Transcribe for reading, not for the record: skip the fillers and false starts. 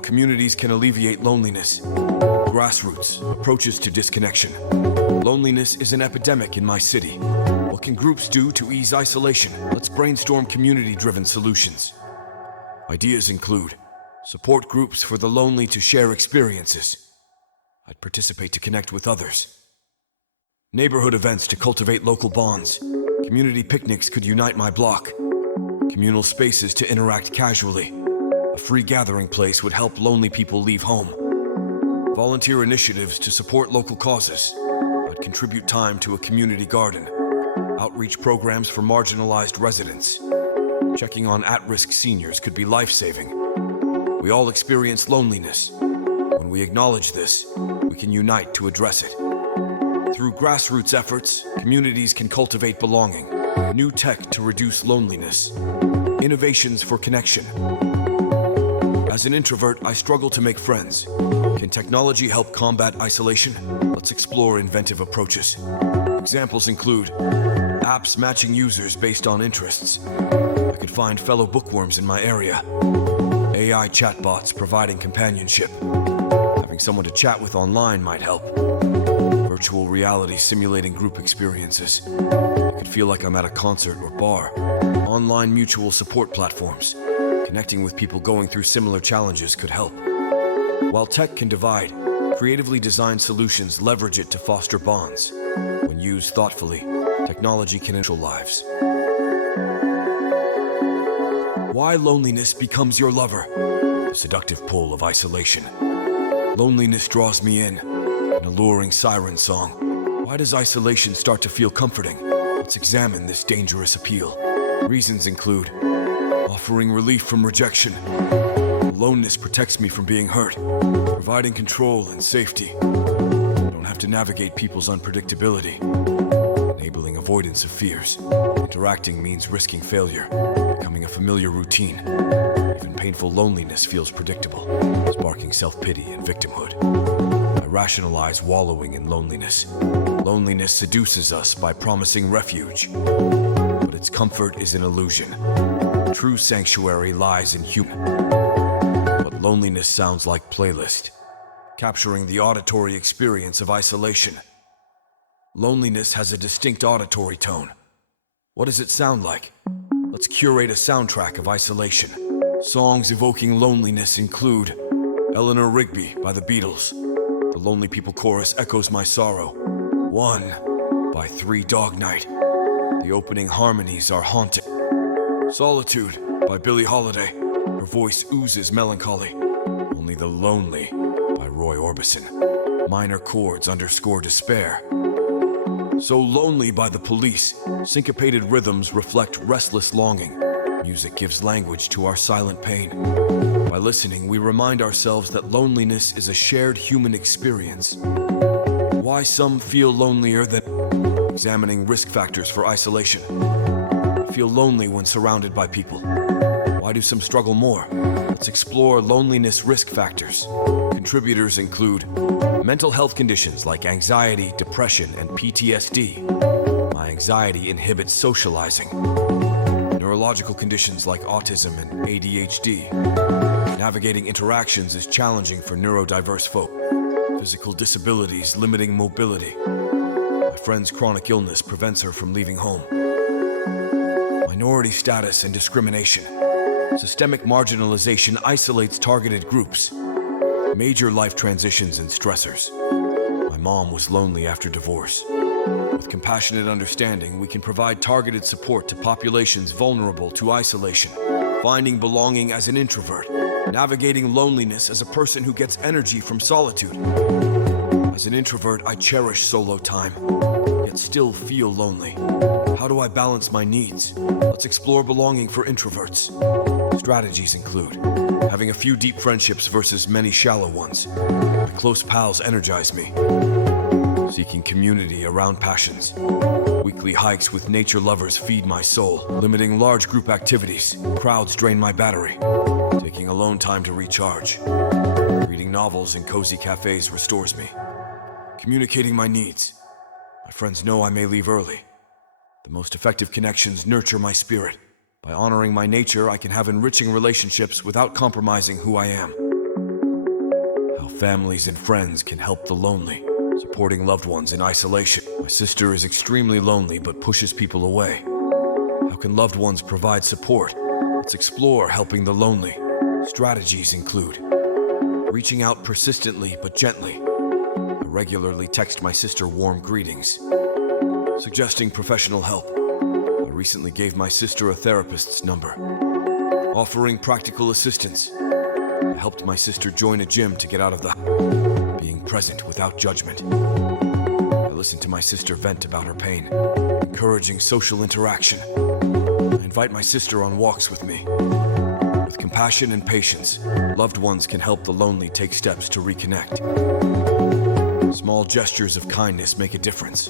communities can alleviate loneliness. Grassroots approaches to disconnection. Loneliness is an epidemic in my city. What can groups do to ease isolation? Let's brainstorm community-driven solutions. Ideas include support groups for the lonely to share experiences. I'd participate to connect with others. Neighborhood events to cultivate local bonds. Community picnics could unite my block. Communal spaces to interact casually. A free gathering place would help lonely people leave home. Volunteer initiatives to support local causes. I'd contribute time to a community garden. Outreach programs for marginalized residents. Checking on at-risk seniors could be life-saving. We all experience loneliness. When we acknowledge this, we can unite to address it. Through grassroots efforts, communities can cultivate belonging. New tech to reduce loneliness. Innovations for connection. As an introvert, I struggle to make friends. Can technology help combat isolation? Let's explore inventive approaches. Examples include apps matching users based on interests. I could find fellow bookworms in my area. AI chatbots providing companionship. Having someone to chat with online might help. Virtual reality simulating group experiences. I could feel like I'm at a concert or bar. Online mutual support platforms. Connecting with people going through similar challenges could help. While tech can divide, creatively designed solutions leverage it to foster bonds. When used thoughtfully, technology can enrich lives. Why loneliness becomes your lover? The seductive pull of isolation. Loneliness draws me in, an alluring siren song. Why does isolation start to feel comforting? Let's examine this dangerous appeal. Reasons include offering relief from rejection. Aloneness protects me from being hurt, providing control and safety. I don't have to navigate people's unpredictability, enabling avoidance of fears. Interacting means risking failure, becoming a familiar routine. Even painful loneliness feels predictable, sparking self-pity and victimhood. I rationalize wallowing in loneliness. Loneliness seduces us by promising refuge, but its comfort is an illusion. True sanctuary lies in human. But loneliness sounds like playlist, capturing the auditory experience of isolation. Loneliness has a distinct auditory tone. What does it sound like? Let's curate a soundtrack of isolation. Songs evoking loneliness include Eleanor Rigby by the Beatles. The Lonely People chorus echoes my sorrow. One by Three Dog Night. The opening harmonies are haunting. Solitude by Billie Holiday. Her voice oozes melancholy. Only the Lonely by Roy Orbison. Minor chords underscore despair. So Lonely by The Police. Syncopated rhythms reflect restless longing. Music gives language to our silent pain. By listening, we remind ourselves that loneliness is a shared human experience. Why some feel lonelier than... Examining risk factors for isolation. I feel lonely when surrounded by people. Why do some struggle more? Let's explore loneliness risk factors. Contributors include mental health conditions like anxiety, depression, and PTSD. My anxiety inhibits socializing. Neurological conditions like autism and ADHD. Navigating interactions is challenging for neurodiverse folk. Physical disabilities limiting mobility. My friend's chronic illness prevents her from leaving home. Minority status and discrimination. Systemic marginalization isolates targeted groups. Major life transitions and stressors. My mom was lonely after divorce. With compassionate understanding, we can provide targeted support to populations vulnerable to isolation. Finding belonging as an introvert. Navigating loneliness as a person who gets energy from solitude. As an introvert, I cherish solo time, yet still feel lonely. How do I balance my needs? Let's explore belonging for introverts. Strategies include having a few deep friendships versus many shallow ones. My close pals energize me. Seeking community around passions. Weekly hikes with nature lovers feed my soul. Limiting large group activities. Crowds drain my battery. Taking alone time to recharge. Reading novels in cozy cafes restores me. Communicating my needs. My friends know I may leave early. The most effective connections nurture my spirit. By honoring my nature, I can have enriching relationships without compromising who I am. families and friends can help the lonely, supporting loved ones in isolation. My sister is extremely lonely but pushes people away. How can loved ones provide support? Let's explore helping the lonely. Strategies include reaching out persistently but gently. I regularly text my sister warm greetings. Suggesting professional help. I recently gave my sister a therapist's number. Offering practical assistance. I helped my sister join a gym to get out of the house. Being present without judgment. I listened to my sister vent about her pain. Encouraging social interaction. I invite my sister on walks with me. With compassion and patience, loved ones can help the lonely take steps to reconnect. Small gestures of kindness make a difference.